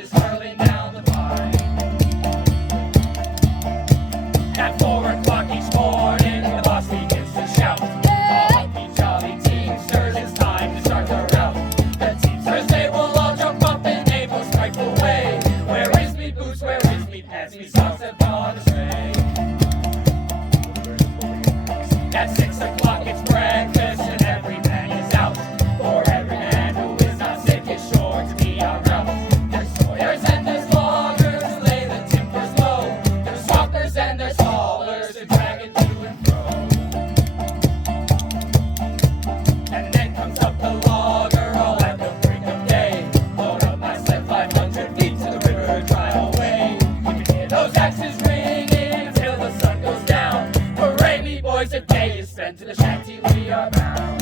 is hurling down the pine. At 4 o'clock each morning, the boss begins to shout. All of you jolly teamsters, it's time to start the route. The teamsters, they will all jump up and they will strike away. Where is me boots, where is me pants, me socks upon the sleigh. At 6 o'clock it's breakfast and every man is out. For every man who is not sick is sure to be our route. There's sawyers and there's loggers who lay the timbers low. There's swampers and there's haulers who drag it to and fro. And then comes up the logger all at the break of day. Load up my sled 500 feet to the river, drive away. You can hear those axes ringing until the sun goes down. Hooray me boys, a day is spent to the shanty we are bound.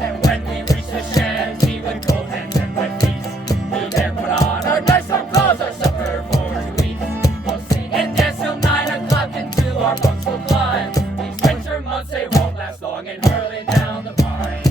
And when we reach the shanty with cold hands and wet feet, we there put on our nice warm clothes, our supper for to eat. We'll sing and dance till 9 o'clock until our bunks will climb. These winter months, they won't last long and hurling down the pine.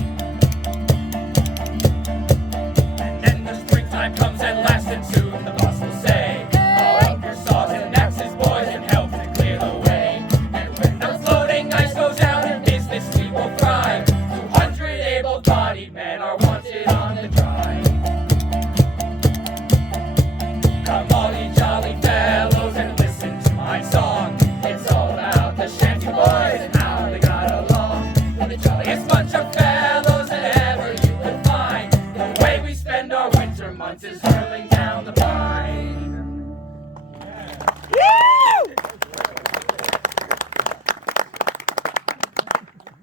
And then the springtime comes at last and soon the boss will say, all of your saws and axes, boys, and help to clear the way. And when the floating ice goes down in business, we will thrive. 200 able-bodied men are wanted on the drive. Come all ye jolly fellows and listen to my song. It's all about the shanty boys and how they got along. We're the jolliest bunch of fellows that ever you could find. The way we spend our winter months is hurling down the pine.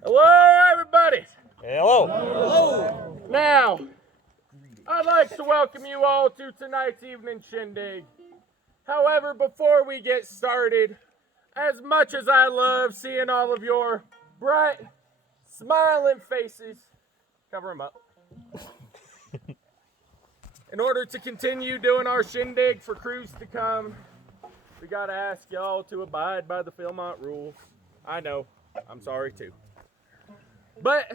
Hello, everybody. Hello. Now, I'd like to welcome you all to tonight's evening shindig. However, before we get started, as much as I love seeing all of your bright, smiling faces, cover them up. In order to continue doing our shindig for crews to come, we gotta ask y'all to abide by the Philmont rules. I know, I'm sorry too. But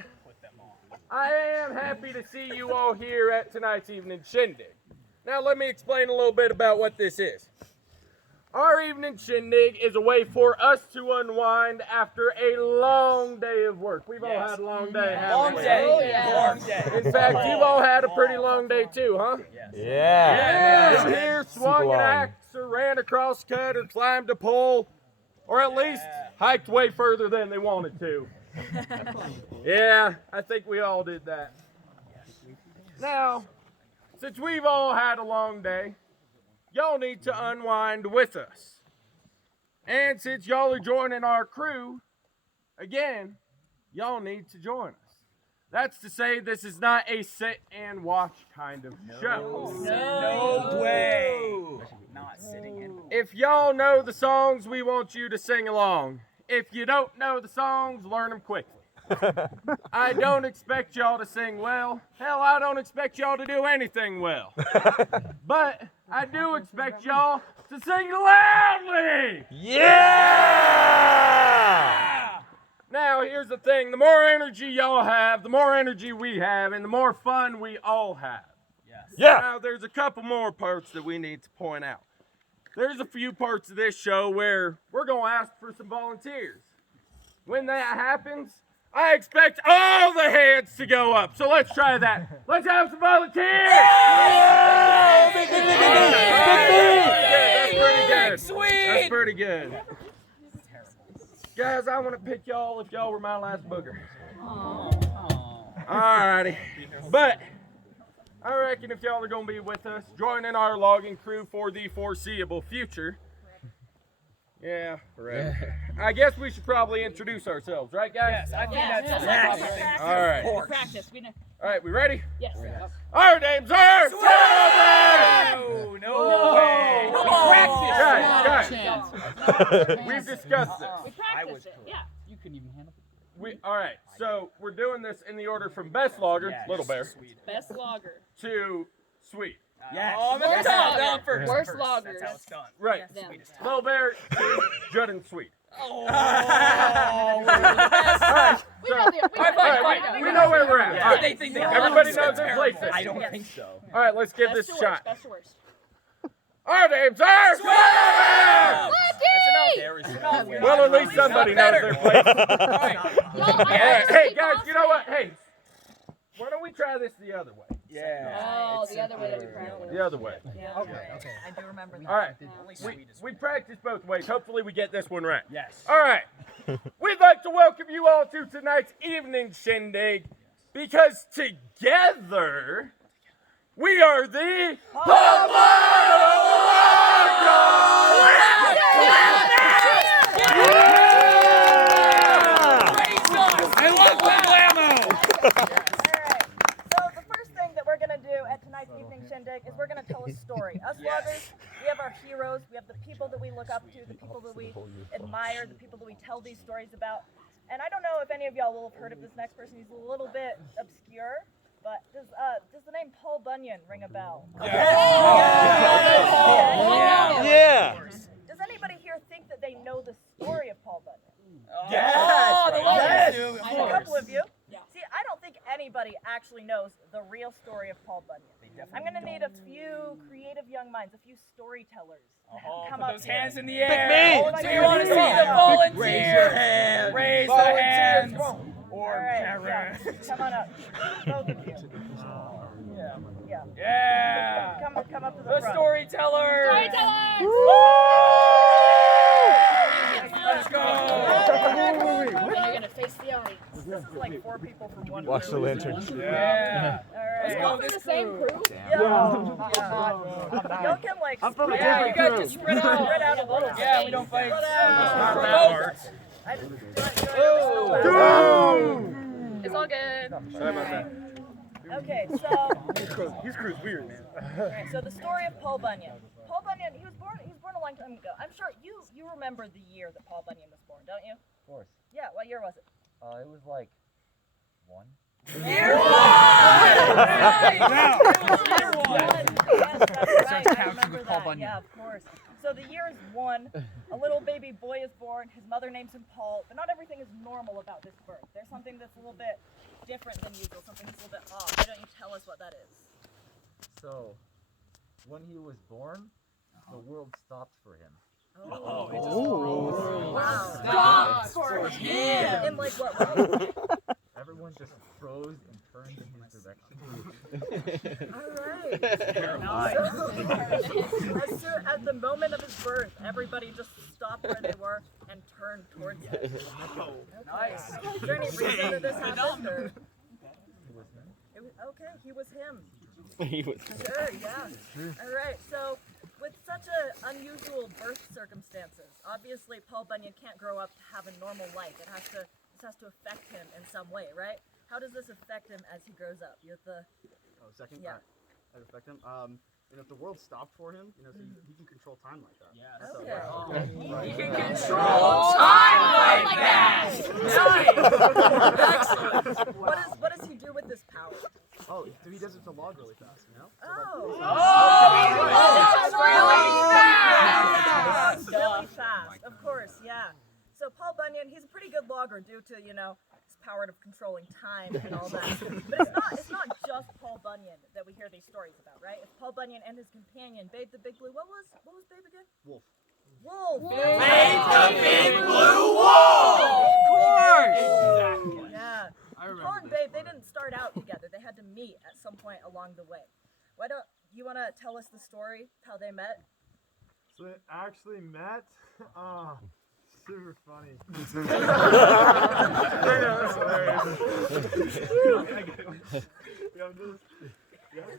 I am happy to see you all here at tonight's evening shindig. Now let me explain a little bit about what this is. Our evening shindig is a way for us to unwind after a long day of work. We've all had a long day, haven't we? Long day. In fact, you've all had a pretty long day too, huh? Yeah. Been here, swung an axe, or ran a crosscut, or climbed a pole, or at least hiked way further than they wanted to. Yeah, I think we all did that. Now, since we've all had a long day, y'all need to unwind with us. And since y'all are joining our crew, again, y'all need to join us. That's to say, this is not a sit and watch kind of show. No way. Not sitting in. If y'all know the songs, we want you to sing along. If you don't know the songs, learn them quickly. I don't expect y'all to sing well. Hell, I don't expect y'all to do anything well. But I do expect y'all to sing loudly! Yeah! Now, here's the thing. The more energy y'all have, the more energy we have, and the more fun we all have. Yeah. Now, there's a couple more parts that we need to point out. There's a few parts of this show where we're going to ask for some volunteers. When that happens, I expect all the hands to go up. So let's try that. Let's have some volunteers! That's pretty good. Guys, I want to pick y'all if y'all were my last booger. Alrighty. But I reckon if y'all are going to be with us, joining our logging crew for the foreseeable future. Yeah, right. I guess we should probably introduce ourselves, right, guys? Yes, I think that's Practice. All right. Practice. We know. All right, we ready? Yes. Our names are... No way. Guys, we've discussed this. We practiced it. Yeah. You couldn't even handle it. All right, so we're doing this in the order from best logger, Little Bear, Best logger. to sweet. Yes. Oh, Worst logger. down first. Worst That's loggers. how it's done. Right. Them. Little Bear to Judd and Sweet. Oh. We know the. We know where we're at. Yeah. All right. They think they Everybody all knows their terrible. places. I don't think so. All right, let's give Best this to a worst. shot. Best to worst. Our names are Well, at least somebody knows their place. All right. Hey, guys, you know what? Hey, why don't we try this the other way? Yeah. Oh, the other way that we practice. The other way. Yeah. Okay. I do remember that. All right. We practice both ways. Hopefully we get this one right. Yes. All right. We'd like to welcome you all to tonight's evening shindig because together we are the Alright, so the first thing that we're going to do at tonight's evening shindig is we're going to tell a story. Us vloggers, we have our heroes, we have the people that we look up to, the people that we admire, the people that we tell these stories about. And I don't know if any of y'all will have heard of this next person. He's a little bit obscure, but does the name Paul Bunyan ring a bell? Yeah. Does anybody here think that they know the story of Paul Bunyan? Yes. A couple of you. Yeah. See, I don't think anybody actually knows the real story of Paul Bunyan. I'm going to need a few creative young minds, a few storytellers to come up Those here. hands in the air. me. Do you want to see the volunteers? Raise your hand. Raise the hands. All right, yeah. Come on up. Both of you. Yeah. Yeah. Come up to the The front. storytellers. Storytellers! Let's go. And you're gonna face the audience. This is like 4 people from one Watch the room. lantern. Yeah. All right. All from the same crew? Yeah. Y'all can like spread Yeah, out. you guys just spread out. Spread out a little. Yeah, we don't fight. Spread Promote. out. It's all good. Sorry about that. Okay, so His crew's weird, man. alright, so the story of Paul Bunyan. Paul Bunyan, he was born a long time ago. I'm sure you remember the year that Paul Bunyan was born, don't you? Of course. Yeah, what year was it? It was like 1. Year 1! Yes, that's right. I remember that. Yeah, of course. So the year is 1. A little baby boy is born. His mother names him Paul. But not everything is normal about this birth. There's something that's a little bit different than usual. Something that's a little bit off. Why don't you tell us what that is? So, when he was born, the world stopped for him. Wow. Stop for him. In like what way? Everyone just froze and turned in his direction. Alright. So, at the moment of his birth, everybody just stopped where they were and turned towards him. Nice. Is there any reason that this happened? Or? Okay, he was him. Sure, yeah. Alright, so with such unusual birth circumstances, obviously Paul Bunyan can't grow up to have a normal life. This has to affect him in some way, right? How does this affect him as he grows up? You have the Second? Yeah. That affect him? If the world stopped for him, so he can control time like that. Yes. okay. He can control time like that. Nice. Excellent. What does he do with this power? Oh, so he does it to log really fast, you know? Oh, That's really fast. really fast, of course, yeah. So Paul Bunyan, he's a pretty good logger due to, his power of controlling time and all that. But it's not just Paul Bunyan that we hear these stories about, right? It's Paul Bunyan and his companion, Babe the Big Blue. What was Babe again? Wolf. Wolf. Babe the Big Blue Wolf. Of course. Exactly. Yeah. Paul and Babe, they didn't start out together. They had to meet at some point along the way. Why don't you want to tell us the story, how they met? So they actually met? Super funny.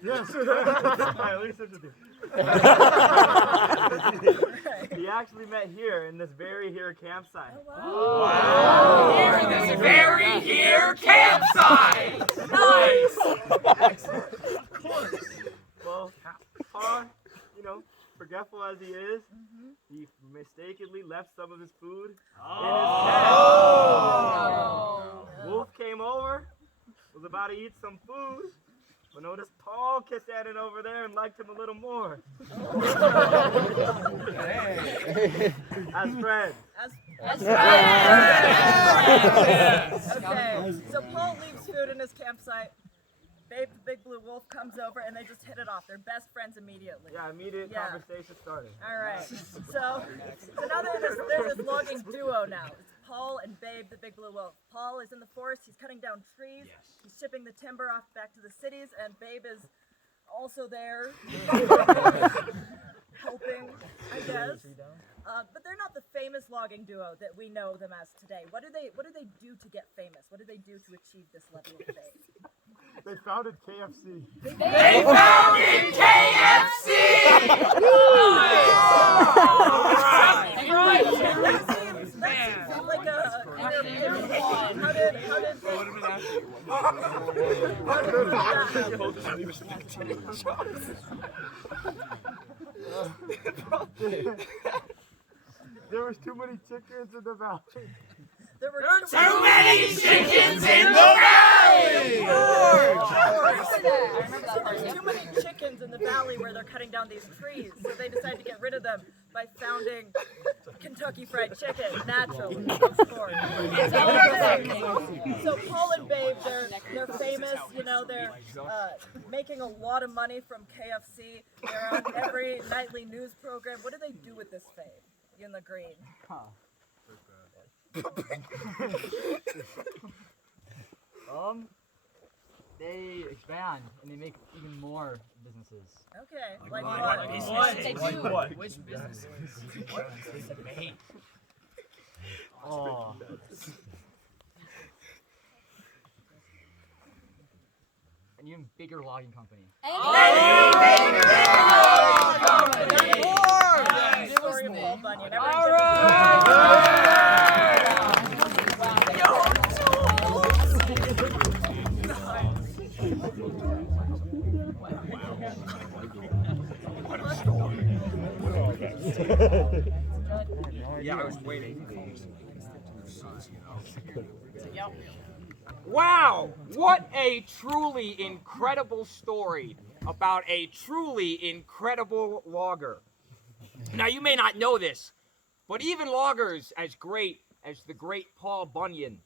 Yes. At least such a dude. He actually met here in this very here campsite. Oh, wow. Here, this very here campsite. Nice. Of course. Well, Paul, forgetful as he is, he mistakenly left some of his food in his tent. Wolf came over, was about to eat some food, but noticed Paul standing over there and liked him a little more. As friends. That's Okay, so Paul leaves food in his campsite. Babe, the big blue wolf, comes over and they just hit it off. They're best friends immediately. Yeah, immediate conversation started. All right. So now there's this logging duo now. It's Paul and Babe, the big blue wolf. Paul is in the forest. He's cutting down trees. He's shipping the timber off back to the cities, and Babe is also there, helping, I guess. But they're not the famous logging duo that we know them as today. What do they do to get famous? What do they do to achieve this level of fame? They founded KFC. They founded KFC! That seems like a how did There was too many chickens in the valley. there were Too many chickens in the valley! There's too many chickens in the valley where they're cutting down these trees, so they decided to get rid of them by founding Kentucky Fried Chicken, naturally, of course. So Paul and Babe, they're famous, you know, they're making a lot of money from KFC. They're on every nightly news program. What do they do with this fame in the green? They expand and they make even more businesses. Okay, like What? what? Which businesses? Oh. An even bigger logging company. Story of Paul Bunyan. Yeah, I was waiting. Wow, what a truly incredible story about a truly incredible logger. Now, you may not know this, but even loggers as great as the great Paul Bunyan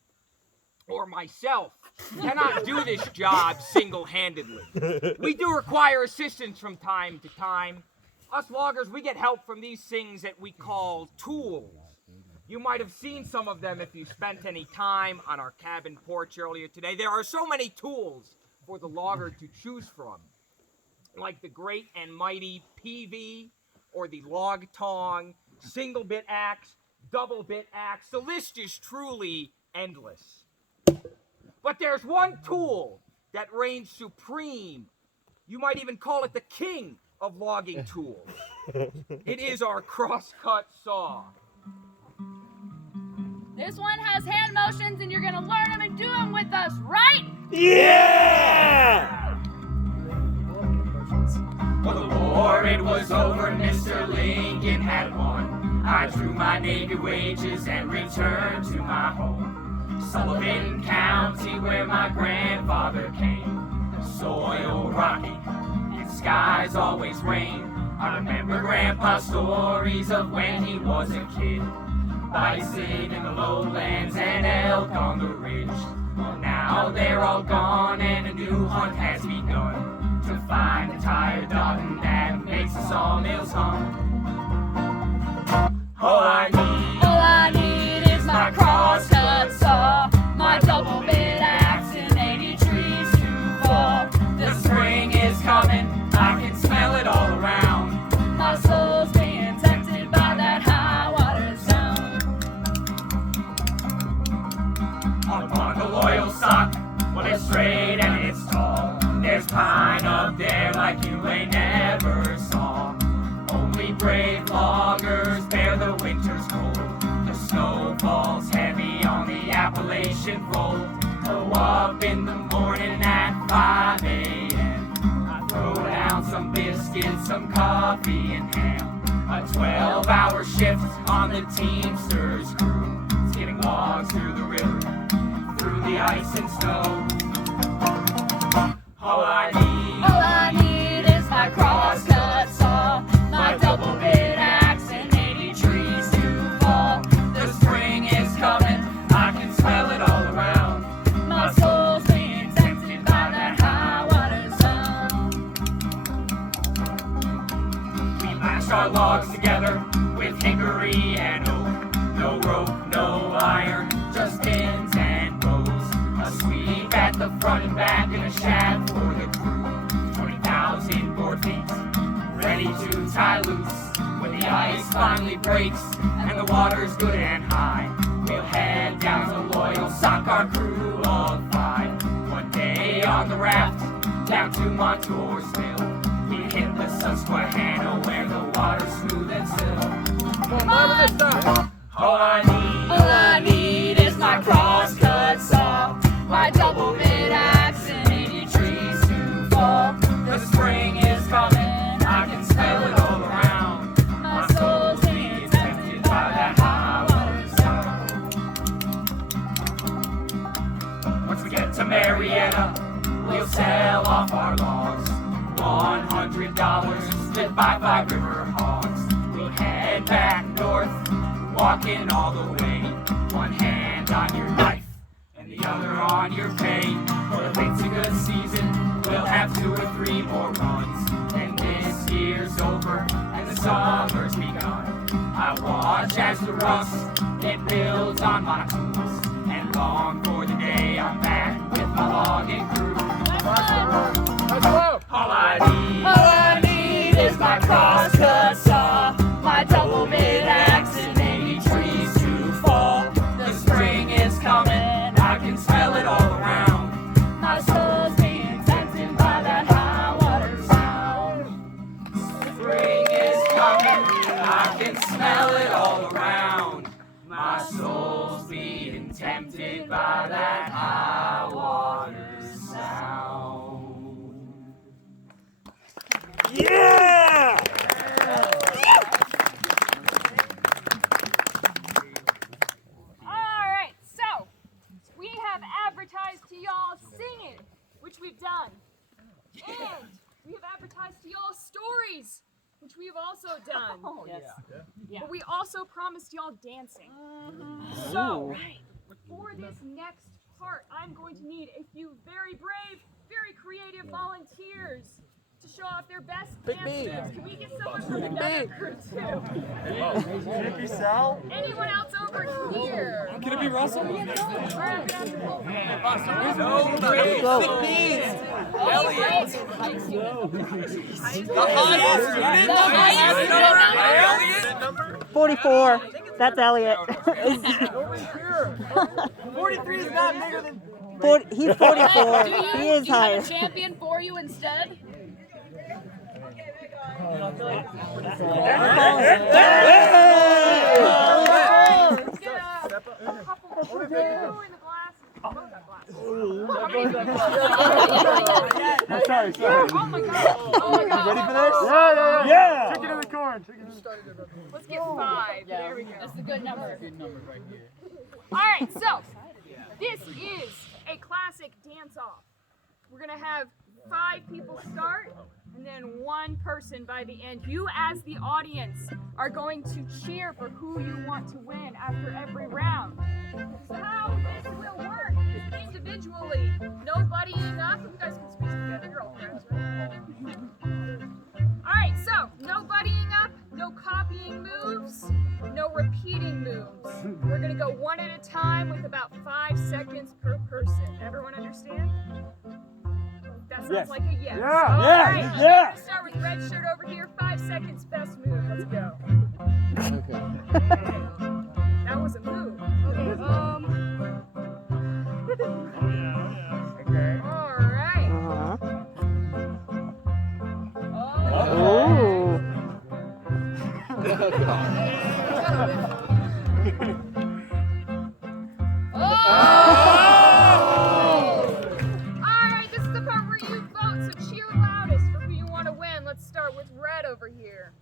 or myself cannot do this job single-handedly. We do require assistance from time to time. Us loggers, we get help from these things that we call tools. You might have seen some of them if you spent any time on our cabin porch earlier today. There are so many tools for the logger to choose from, like the great and mighty PV, or the log tong, single bit axe, double bit axe. The list is truly endless. But there's one tool that reigns supreme. You might even call it the king of logging tools. It is our crosscut saw. This one has hand motions, and you're gonna learn them and do them with us, right? Yeah! Well, the war, it was over, Mr. Lincoln had won. I drew my Navy wages and returned to my home. Sullivan County, where my grandfather came. Soil rocky, and skies always rain. I remember Grandpa's stories of when he was a kid. Bison in the lowlands and elk on the ridge. Well, now they're all gone and a new hunt has begun to find the tired dotting that makes the sawmills hum. All I need is my crosscut saw, my double bit axe and 80 trees to fall. The spring is coming, I can smell it all around. My soul's being tempted by that high water sound. Upon the loyal sock, well, it's straight and it's tall. There's pine up there like you ain't never saw. Only brave loggers bear the winter's cold. The snow falls heavy on the Appalachian fold. Oh, up in the morning at 5 a.m. I throw down some biscuits, some coffee and ham. A 12-hour shift on the Teamsters crew. It's getting logs through the river, through the ice and snow. All I need is my crosscut saw, my double bit axe and 80 trees to fall. The spring Lash our logs together with hickory and oak. No rope, no iron, just pins and bows. A sweep at the front and back and a shaft for the crew. 20,000 board feet, ready to tie loose. When the ice finally breaks and the water's good and high, we'll head down to Loyal, sock our crew of 5. One day on the raft, down to Montoursville, we hit the Susquehanna where the water's smooth and still. Come on! All I need is my crosscut saw, my double mid-axe and 80 trees to fall. The spring is coming, I can smell it all around. My soul's being tempted by that high water sound. Once we get to Marietta, we'll sell off our logs. $100 split by 5 river hogs. We'll head back north, walking all the way. One hand on your knife and the other on your pay. For if it's a good season, we'll have 2 or 3 more runs. And this year's over and the summer's begun. I watch as the rust, it builds on my tools, and long for the day I'm back with my logging crew. All I need is my crosscut saw, my double mid-axe and 80 trees to fall. The spring is coming, I can smell it all around. My soul's being tempted by that high water sound. Spring is coming, I can smell it all around. My soul's being tempted by that high water sound. Yeah! Alright, so we have advertised to y'all singing, which we've done. And we have advertised to y'all stories, which we've also done. Oh, yeah. But we also promised y'all dancing. So, for this next part, I'm going to need a few very brave, very creative volunteers to show off their best dance moves. Can we get someone from the other crew too? Chippy Sal? Anyone else over here? Can it be Russell? Alright, Elliot. The highest 44. That's Elliot. 43 is not bigger than... He's 44. Do you, He is do you higher. have a champion for you instead? Sorry. Oh my god. Oh my god. Ready for this? Yeah! Chicken in the corn. Let's get 5. There we go. That's a good number. Right here. Alright, so this is a classic dance-off. We're gonna have 5 people start, and then 1 person by the end. You, as the audience, are going to cheer for who you want to win after every round. So how this will work is individually, no buddying up. You guys can squeeze together, you're all friends, right? Alright, so no buddying up, no copying moves, no repeating moves. We're gonna go 1 at a time with about 5 seconds per person. Everyone understand? That sounds Yes. like a yes. Yeah, All yeah, right, yeah. We're gonna start with red shirt over here. 5 seconds, best move. Let's go. That was a move. Okay. Okay. All right. Ooh. Alright, this is the part where you vote, so cheer loudest for who you want to win. Let's start with red over here.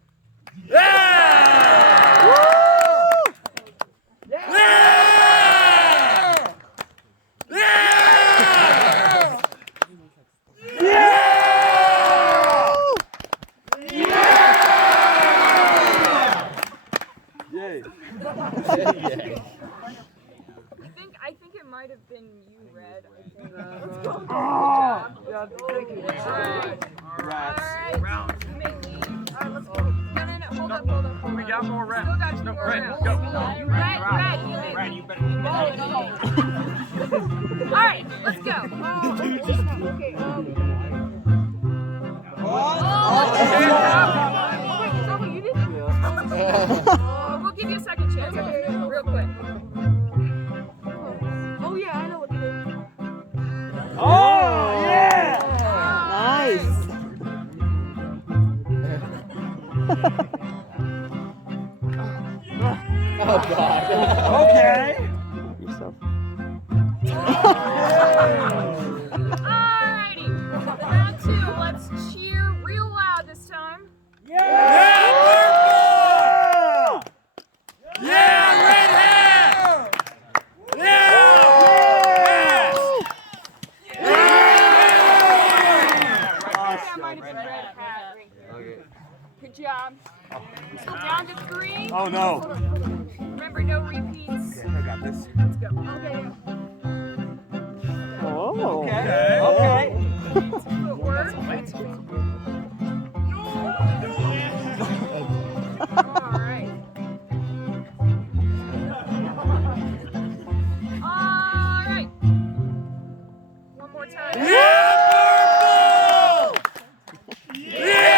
I think it might have been you, Red. Let's go. Good job. Yeah, thank you. Alright. Alright. You may leave. Alright, let's go. No. got more rounds. Still got two No, more Red, rounds. go. Brad, you better. All right, let's go. We'll give you a second chance. Real quick. Oh yeah, I know what to do. Oh, yeah! Nice. Okay. Yourself. Alrighty. Round two. Let's cheer real loud this time. Yeah, purple! Yeah, red hat! Yeah! That might have been red hat right there. Good job. Still down to 3. Oh no. Remember, no repeats. I got this. Let's go. Okay. Oh. Okay. Footwork. Alright. Alright. One more time. Yeah, purple! Yeah,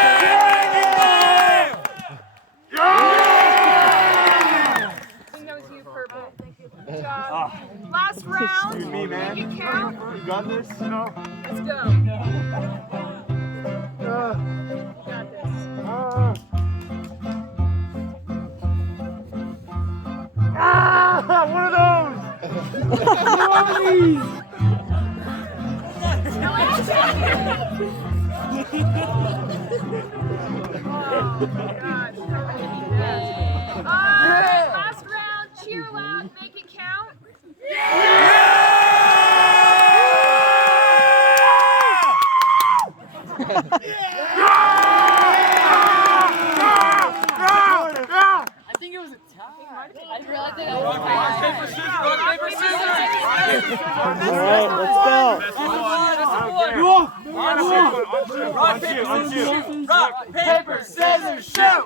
I think that was you, Purple. Good job. Last round. Excuse me, man. Make it count. You got this? No. Let's go. Got this. One of those! One of these! Alright, last round. Cheer loud, make it count. I think it was a tie. I didn't realize that was a tie. Rock, paper, scissors. All right, let's go. Rock, paper, scissors, shoot!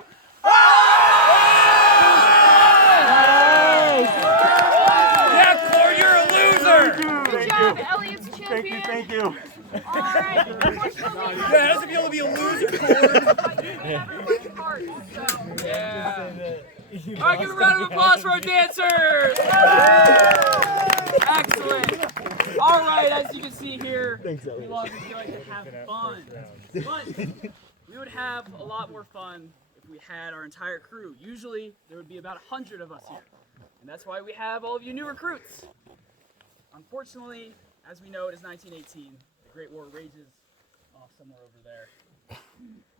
Yeah, Cor, you're a loser! Good job, Elliot's champion. Thank you. Alright, unfortunately, Yeah, how does it feel to be a loser, Cor? we have a bunch of hearts, so. Yeah. All right, give a round of applause for our dancers. Excellent. All right, as you can see here, we like to have fun. But we would have a lot more fun if we had our entire crew. Usually, there would be about 100 of us here. And that's why we have all of you new recruits. Unfortunately, as we know, it is 1918. The Great War rages off somewhere over there.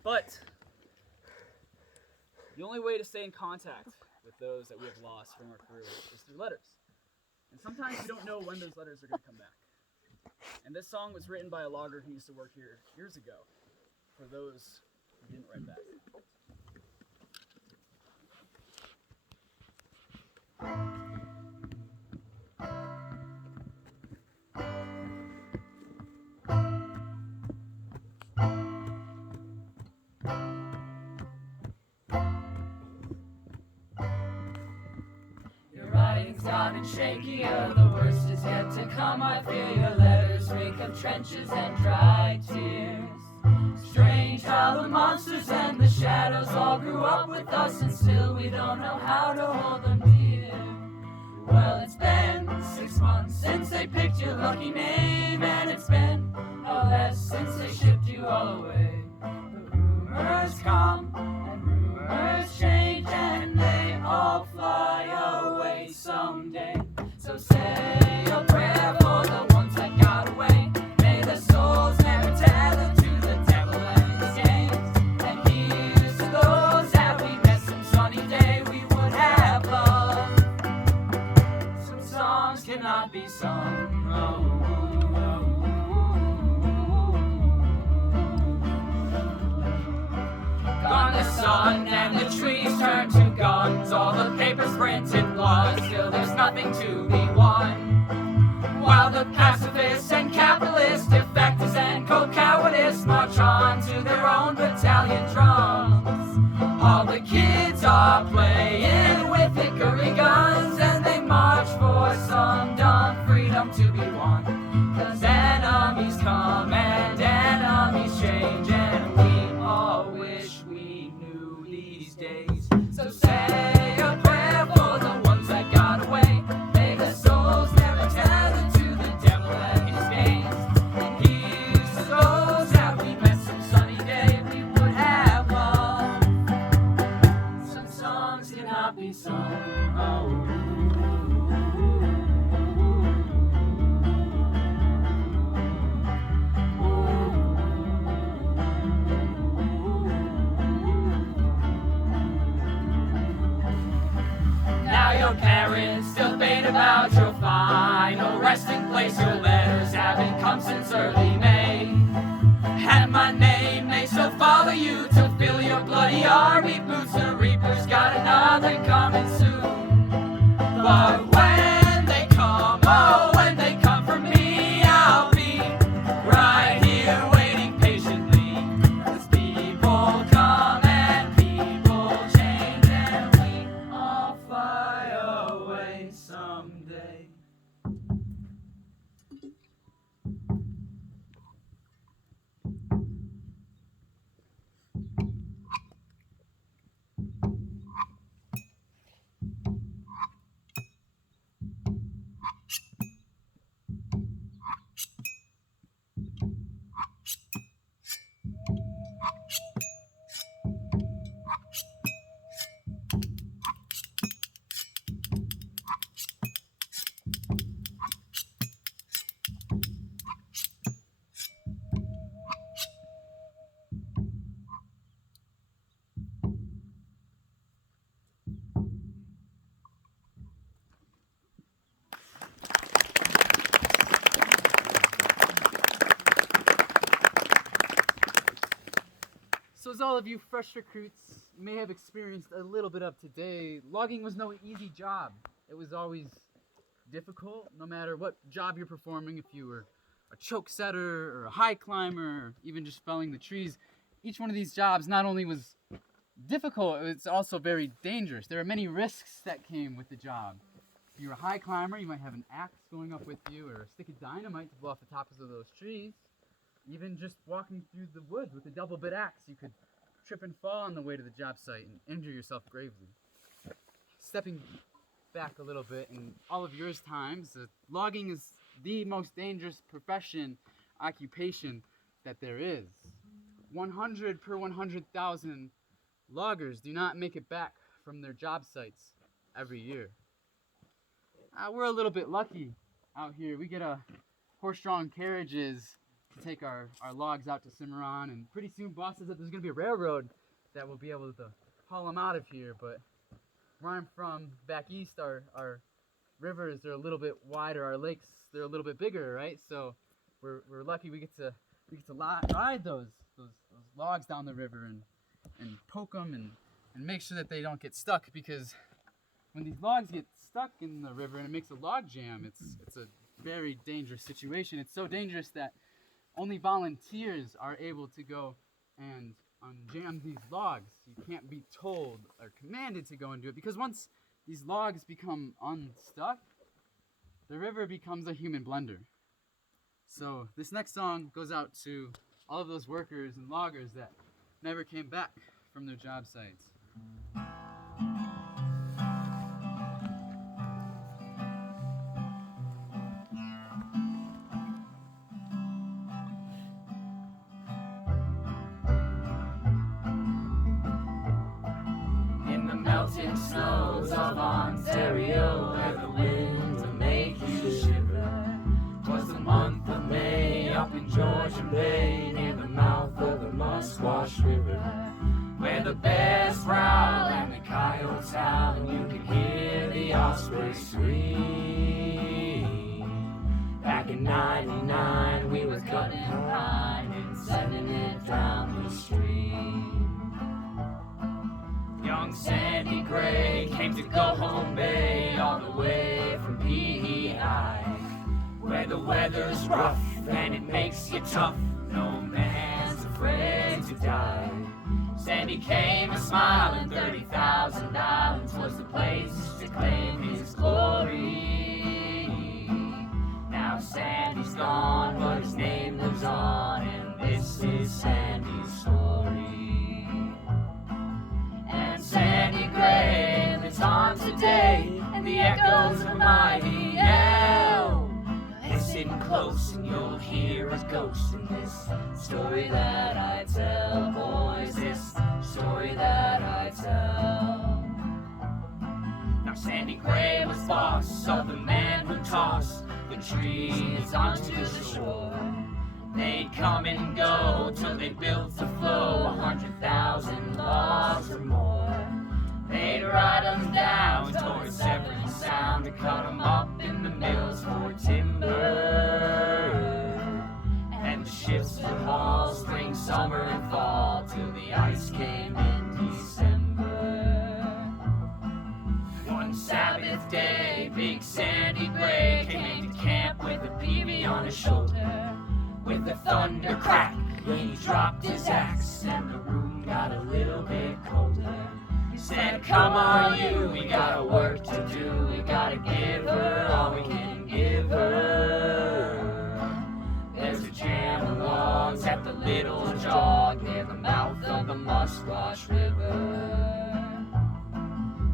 But the only way to stay in contact with those that we have lost from our crew is through letters. And sometimes we don't know when those letters are going to come back. And this song was written by a logger who used to work here years ago, for those who didn't write back. Your writing's gone and shakier, the worst is yet to come. I fear your letters reek of trenches and dry tears. Strange how the monsters and the shadows all grew up with us, and still we don't know how to hold them dear. Well, it's been 6 months since they picked your lucky name, and it's been no less since they shipped you all away. But rumors come and rumors change, and they all fly away someday. So say a prayer for the ones that got away. May their souls never tether to the devil and his games. And here's to those that we met some sunny day we would have loved. Some songs cannot be sung. Gone the sun and the trees turn to guns. All the papers printed blood. Still there's nothing to be won. While the pacifists and capitalists, defectors and cold cowardice march on to their own battalion drums. All the kids are are playing with hickory guns, and they march for some dumb freedom to be won. 'Cause enemies come and enemies change, and we all wish we knew these days. So say a prayer for the ones that got away. May their souls never tether to the devil and his games. And here's to those that we met some sunny day. We would have love. Some songs cannot be sung. Now your parents debate about your final resting place. Your letters haven't come since early May. And my name may still follow you to fill your bloody army boots. The Reaper's got another coming soon. But when they come, oh, when they come for me, I'll be right here waiting patiently. 'Cause people come and people change, and we all fly away someday. So as all of you fresh recruits may have experienced a little bit of today, logging was no easy job. It was always difficult, no matter what job you're performing. If you were a choke setter or a high climber, or even just felling the trees, each one of these jobs not only was difficult, it's also very dangerous. There are many risks that came with the job. If you're a high climber, you might have an axe going up with you, or a stick of dynamite to blow off the tops of those trees. Even just walking through the woods with a double bit axe, you could trip and fall on the way to the job site and injure yourself gravely. Stepping back a little bit, in all of yours times, logging is the most dangerous profession, occupation that there is. 100 per 100,000 loggers do not make it back from their job sites every year. We're a little bit lucky out here. We get horse-drawn carriages to take our logs out to Cimarron, and pretty soon boss says that there's going to be a railroad that will be able to haul them out of here. But where I'm from, back east, our rivers are a little bit wider, our lakes, they're a little bit bigger, right? So we're lucky we get to ride those logs down the river and poke them and make sure that they don't get stuck, because when these logs get stuck in the river and it makes a log jam, it's a very dangerous situation. It's so dangerous that only volunteers are able to go and unjam these logs. You can't be told or commanded to go and do it, because once these logs become unstuck, the river becomes a human blender. So this next song goes out to all of those workers and loggers that never came back from their job sites. In the melting snows of Ontario, where the winds will make you shiver, 'twas the month of May up in Georgian Bay, near the mouth of the Musquash River, where the bears prowl and the coyotes howl, and you can hear the osprey scream. Back in '99, we were cutting pine and sending it down the stream. Young Sandy Gray came to go home Bay, all the way from PEI, where the weather's rough and it makes you tough. No man's afraid to die. Sandy came a smiling, 30,000 islands was the place to claim his glory. Now Sandy's gone, but his name lives on, and this is Sandy's story. And Sandy Gray lives on today, and the echoes of a mighty yell. Listen close and you'll hear a ghost in this story that I tell, boys, this story that I tell. Now Sandy Gray was boss of the men who tossed the trees onto the shore. They'd come and go till they built the flow, 100,000 logs or more. They'd ride them down towards every sound to cut them up in the mills for timber. And the ships would haul spring, summer, and fall till the ice came in December. One Sabbath day, big Sandy Gray came into camp with a peavy on his shoulder. With a thunder crack, he dropped his axe, and the room got a little bit colder. He said, come on you, we got a work to do. We gotta give her all we can give her. There's a jam of logs at the little jog near the mouth of the Musquash River.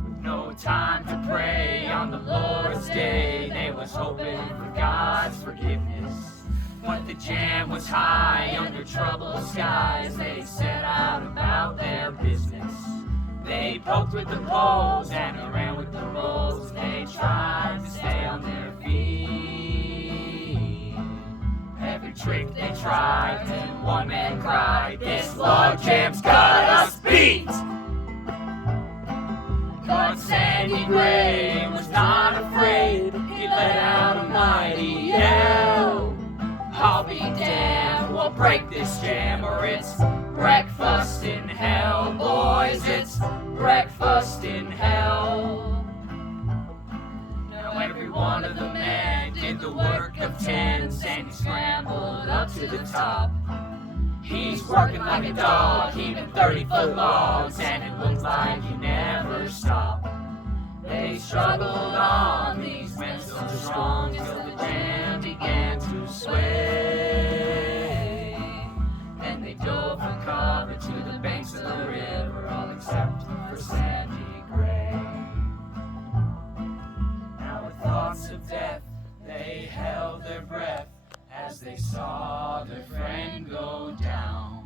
With no time to pray on the Lord's day, they was hoping for God's forgiveness. But the jam was high under troubled skies. They set out about their business. They poked with the poles and ran with the rolls. They tried to stay on their feet. Every trick they tried, and one man cried, this log jam's got us beat. But Sandy Gray was not afraid. He let out a mighty yell. I'll be damned, we'll break this jam, or it's breakfast in hell, boys, it's breakfast in hell. Now every one of the men did the work of 10, Sandy scrambled up to the top. He's working like a dog, heaving 30-foot logs, and it looked like he never stopped. They struggled on, these men so strong, till the jam began to sway. Then they dove for cover to the banks of the river, all except for Sandy Gray. Now with thoughts of death, they held their breath as they saw their friend go down.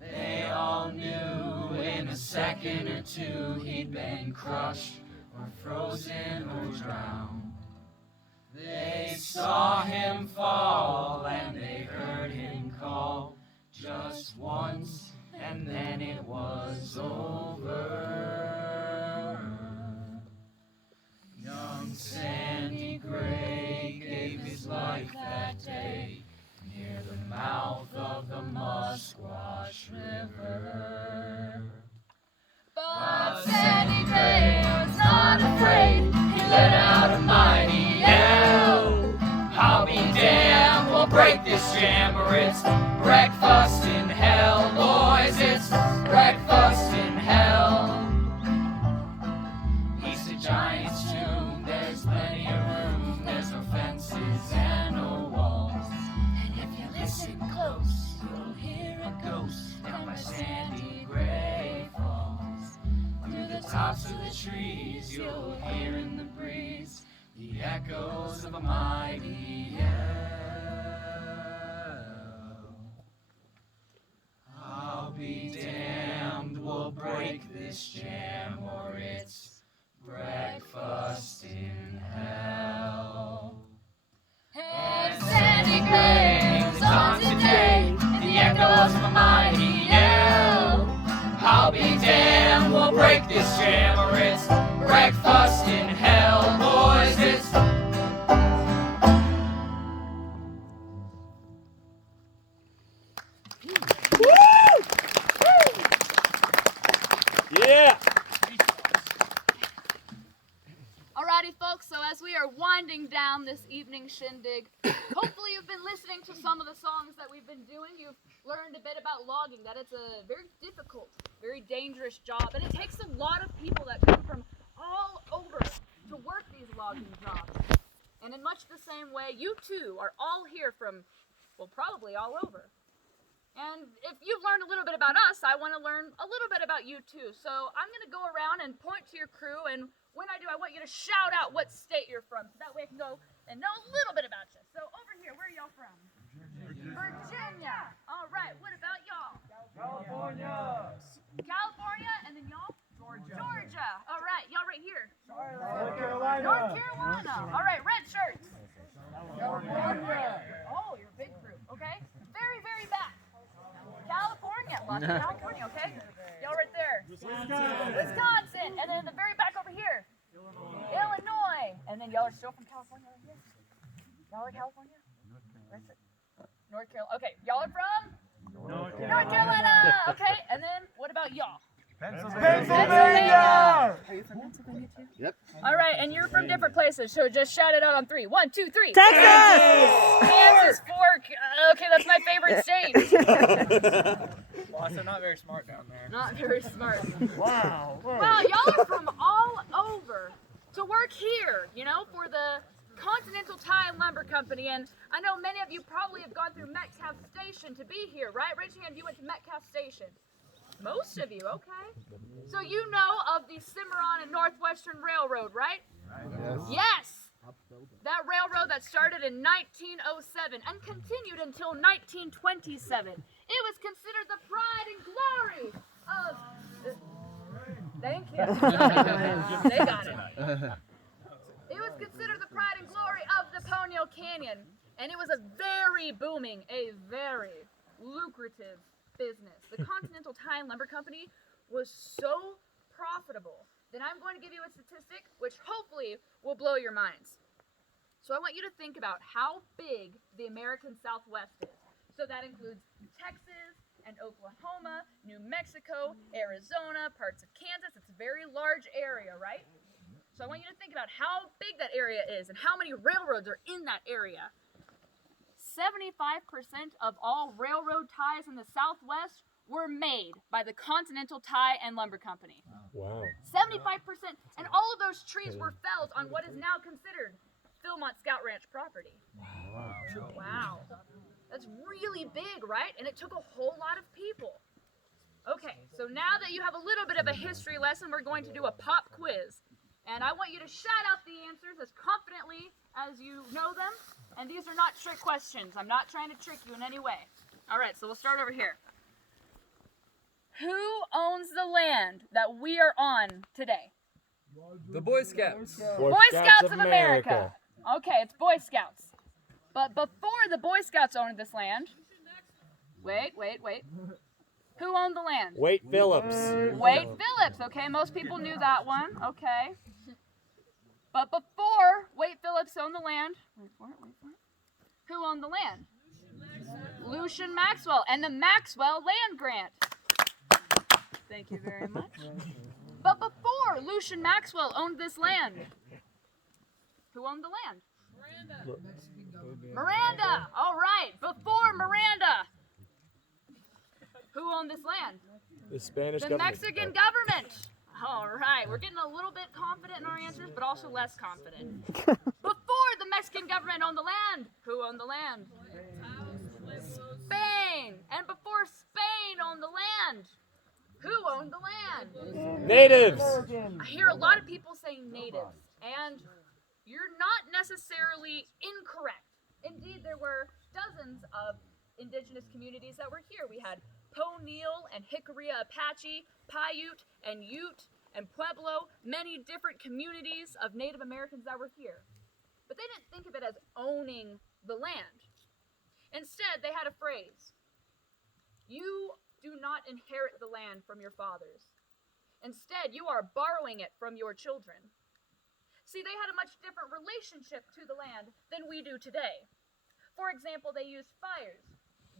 They all knew in a second or two he'd been crushed or frozen or drowned. They saw him fall and they heard him call just once, and then it was over. Young Sandy Gray gave his life that day near the mouth of the Musquash River. But Sandy Gray was not afraid. He let out a mighty yell. I'll be damned, we'll break this jam, or it's breakfast in hell, boys, it's breakfast in hell. He's a giant's tomb, there's plenty of room, there's no fences and no walls. And if you listen close, you'll hear a ghost down by Sandy Gray Falls. Through the tops of the trees, you'll hear in the breeze the echoes of a mighty yell. I'll be damned, we'll break this jam, or it's breakfast in hell. And Sandy Gray is on today, the echoes of a mighty yell. I'll be damned, we'll break this jam, or it's breakfast in hell, boys, it's... Yeah. Alrighty, folks, so as we are winding down this evening shindig, hopefully you've been listening to some of the songs that we've been doing. You've learned a bit about logging, that it's a very difficult, very dangerous job, and it takes a lot of people that come from all over to work these logging jobs. And in much the same way, you too are all here from, well, probably all over. And if you've learned a little bit about us, I want to learn a little bit about you too. So I'm going to go around and point to your crew, and when I do, I want you to shout out what state you're from, so that way I can go and know a little bit about you. So over here, where are y'all from? Virginia. All right, what about y'all? California. California, and then y'all? Georgia. All right, y'all right here. North Carolina. North Carolina. All right, red shirts. California. Oh, you're a big group. Okay. Very, very back. California. Lots of California. Okay. Y'all right there. Wisconsin. And then the very back over here. Illinois. And then y'all are still from California right here. Y'all are California? North Carolina. Okay. Y'all are from? North Carolina. Okay. And then what about y'all? Pennsylvania. Are you from Pennsylvania too? Yep. All right, and you're from different places, so just shout it out on 3. 1, 2, 3. Texas! Kansas, Fork. Okay, that's my favorite state. Well, so not very smart down there. Not very smart. Wow. Well, y'all are from all over to work here, you know, for the Continental Tire and Lumber Company. And I know many of you probably have gone through Metcalf Station to be here, right? Raise your hand if you went to Metcalf Station. Most of you, okay. So you know of the Cimarron and Northwestern Railroad, right? Yes. That railroad that started in 1907 and continued until 1927. It was considered the pride and glory of... Thank you. They got it. It was considered the pride and glory of the Ponyo Canyon. And it was a very booming, a very lucrative business. The Continental Tire and Lumber Company was so profitable that I'm going to give you a statistic which hopefully will blow your minds. So I want you to think about how big the American Southwest is. So that includes Texas and Oklahoma, New Mexico, Arizona, parts of Kansas. It's a very large area, right? So I want you to think about how big that area is and how many railroads are in that area. 75% of all railroad ties in the Southwest were made by the Continental Tire and Lumber Company. Wow. 75%. And all of those trees were felled on what is now considered Philmont Scout Ranch property. Wow. That's really big, right? And it took a whole lot of people. Okay, so now that you have a little bit of a history lesson, we're going to do a pop quiz. And I want you to shout out the answers as confidently as you know them. And these are not trick questions. I'm not trying to trick you in any way. All right, so we'll start over here. Who owns the land that we are on today? The Boy Scouts. Boy Scouts of America. Okay, it's Boy Scouts. But before the Boy Scouts owned this land, wait. Who owned the land? Wade Phillips. Wade Phillips. Okay, most people knew that one. Okay. But before Wade Phillips owned the land, wait for it. Who owned the land? Lucian Maxwell and the Maxwell Land Grant. Thank you very much. But before Lucian Maxwell owned this land, who owned the land? Miranda. All right. Before Miranda, who owned this land? The Spanish The government. Mexican government. All right. We're getting a little bit confident in our answers, but also less confident. Before the Mexican government owned the land, who owned the land? Spain. And before Spain owned the land, who owned the land? Natives. I hear a lot of people saying natives, and you're not necessarily incorrect. Indeed, there were dozens of indigenous communities that were here. We had Po-Neil and Jicarilla Apache, Paiute and Ute and Pueblo, many different communities of Native Americans that were here. But they didn't think of it as owning the land. Instead, they had a phrase. You do not inherit the land from your fathers. Instead, you are borrowing it from your children. See, they had a much different relationship to the land than we do today. For example, they used fires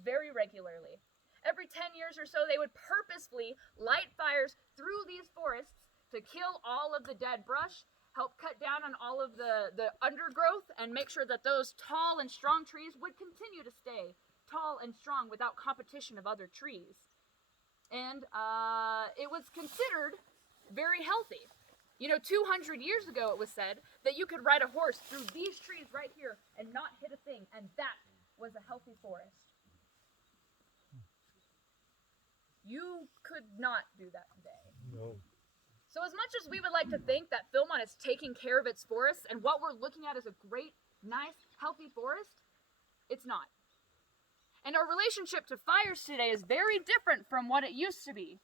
very regularly. Every 10 years or so, they would purposefully light fires through these forests to kill all of the dead brush, help cut down on all of the undergrowth, and make sure that those tall and strong trees would continue to stay tall and strong without competition of other trees. And it was considered very healthy. 200 years ago it was said that you could ride a horse through these trees right here and not hit a thing, and that was a healthy forest. You could not do that today. No. So as much as we would like to think that Philmont is taking care of its forests and what we're looking at is a great, nice, healthy forest, it's not. And our relationship to fires today is very different from what it used to be.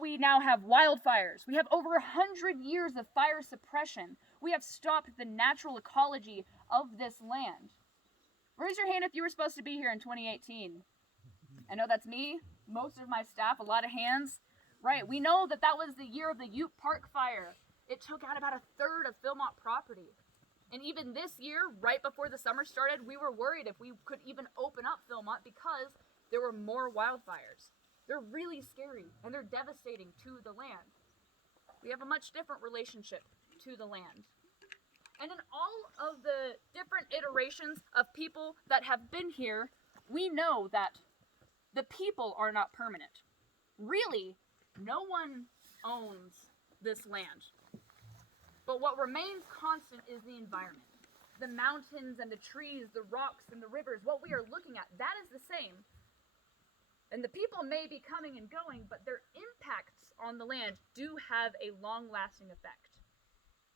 We now have wildfires. We have over 100 years of fire suppression. We have stopped the natural ecology of this land. Raise your hand if you were supposed to be here in 2018. I know that's me, most of my staff, a lot of hands. Right, we know that was the year of the Ute Park fire. It took out about a third of Philmont property. And even this year, right before the summer started, we were worried if we could even open up Philmont because there were more wildfires. They're really scary and they're devastating to the land. We have a much different relationship to the land. And in all of the different iterations of people that have been here, we know that the people are not permanent. Really, no one owns this land. But what remains constant is the environment. The mountains and the trees, the rocks and the rivers, what we are looking at, that is the same. And the people may be coming and going, but their impacts on the land do have a long-lasting effect.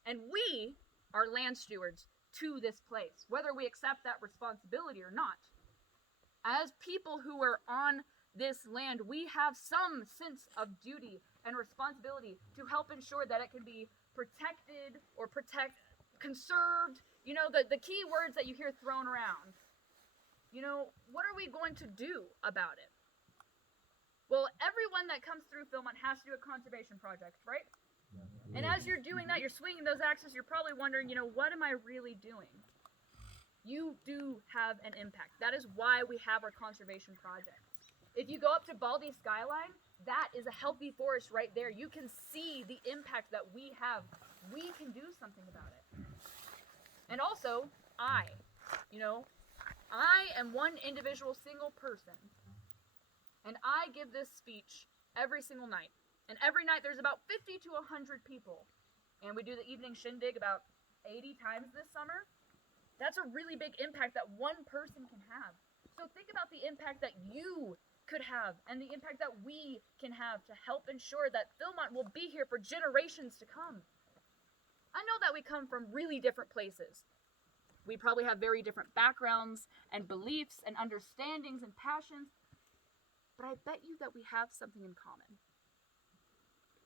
And we are land stewards to this place, whether we accept that responsibility or not. As people who are on this land, we have some sense of duty and responsibility to help ensure that it can be protected or conserved. The key words that you hear thrown around. What are we going to do about it? Well, everyone that comes through Philmont has to do a conservation project, right? And as you're doing that, you're swinging those axes, you're probably wondering, what am I really doing? You do have an impact. That is why we have our conservation projects. If you go up to Baldy Skyline, that is a healthy forest right there. You can see the impact that we have. We can do something about it. And also, I am one individual single person. And I give this speech every single night. And every night there's about 50 to 100 people. And we do the evening shindig about 80 times this summer. That's a really big impact that one person can have. So think about the impact that you could have and the impact that we can have to help ensure that Philmont will be here for generations to come. I know that we come from really different places. We probably have very different backgrounds and beliefs and understandings and passions, but I bet you that we have something in common.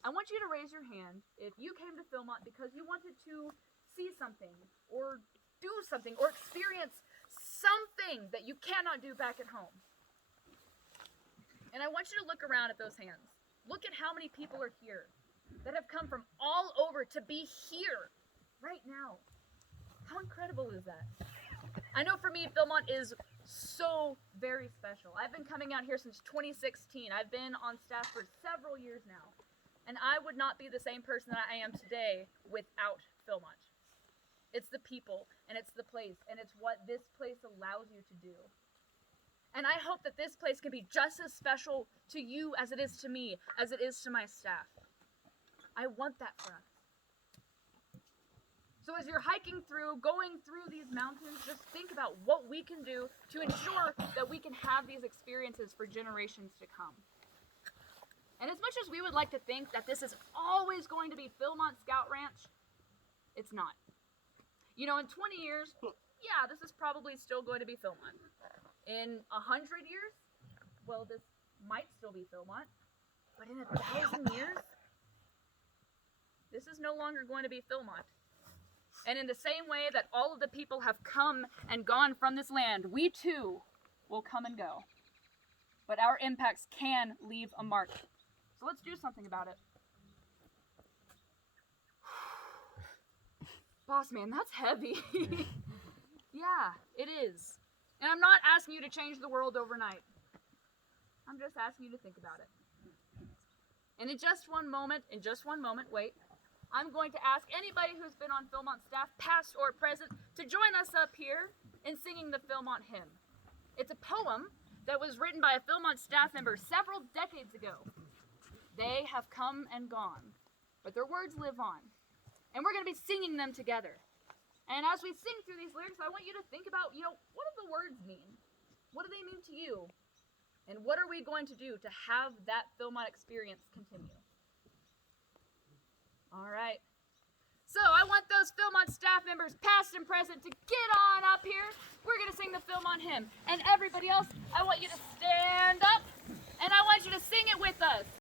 I want you to raise your hand if you came to Philmont because you wanted to see something or do something or experience something that you cannot do back at home. And I want you to look around at those hands. Look at how many people are here that have come from all over to be here right now. How incredible is that? I know for me, Philmont is so very special. I've been coming out here since 2016. I've been on staff for several years now. And I would not be the same person that I am today without Philmont. It's the people, and it's the place, and it's what this place allows you to do. And I hope that this place can be just as special to you as it is to me, as it is to my staff. I want that for us. So as you're hiking through, going through these mountains, just think about what we can do to ensure that we can have these experiences for generations to come. And as much as we would like to think that this is always going to be Philmont Scout Ranch, it's not. In 20 years, yeah, this is probably still going to be Philmont. In 100 years, well, this might still be Philmont. But in 1,000 years, this is no longer going to be Philmont. And in the same way that all of the people have come and gone from this land, we too will come and go. But our impacts can leave a mark. So let's do something about it. Boss man, that's heavy. Yeah, it is. And I'm not asking you to change the world overnight. I'm just asking you to think about it. And in just one moment, wait, I'm going to ask anybody who's been on Philmont staff, past or present, to join us up here in singing the Philmont hymn. It's a poem that was written by a Philmont staff member several decades ago. They have come and gone, but their words live on. And we're going to be singing them together. And as we sing through these lyrics, I want you to think about, what do the words mean? What do they mean to you? And what are we going to do to have that Philmont experience continue? All right. So I want those Philmont staff members, past and present, to get on up here. We're going to sing the Philmont hymn. And everybody else, I want you to stand up, and I want you to sing it with us.